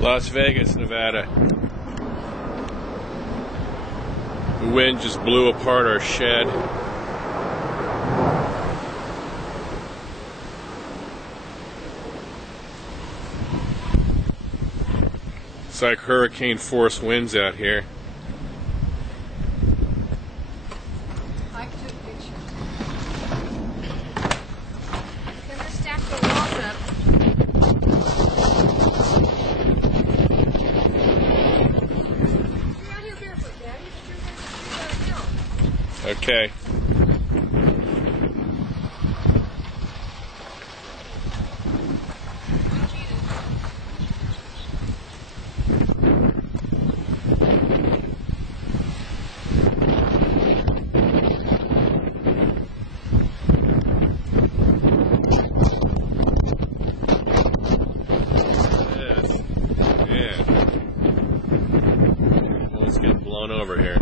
Las Vegas, Nevada. The wind just blew apart our shed. It's like hurricane force winds out here. I took pictures. Can we stack the walls up? You're out here barefoot, Daddy, but you're going to Okay. It's getting blown over here.